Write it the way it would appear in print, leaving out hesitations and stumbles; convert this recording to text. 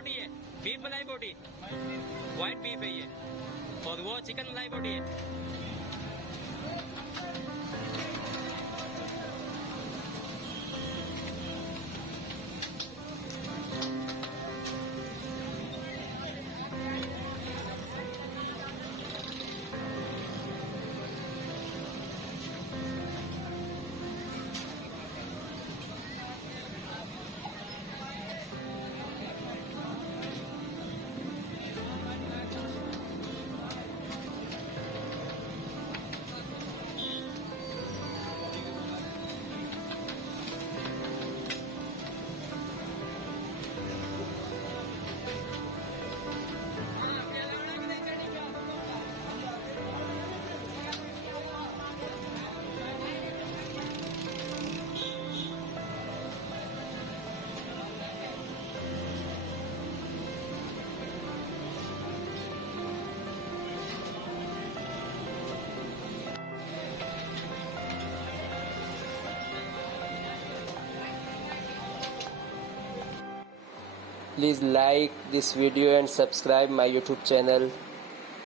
बोटी है, बीफ मलाई बोटी, व्हाइट बीफ है ये, और वो चिकन मलाई बोटी है। Please like this video and subscribe my YouTube channel.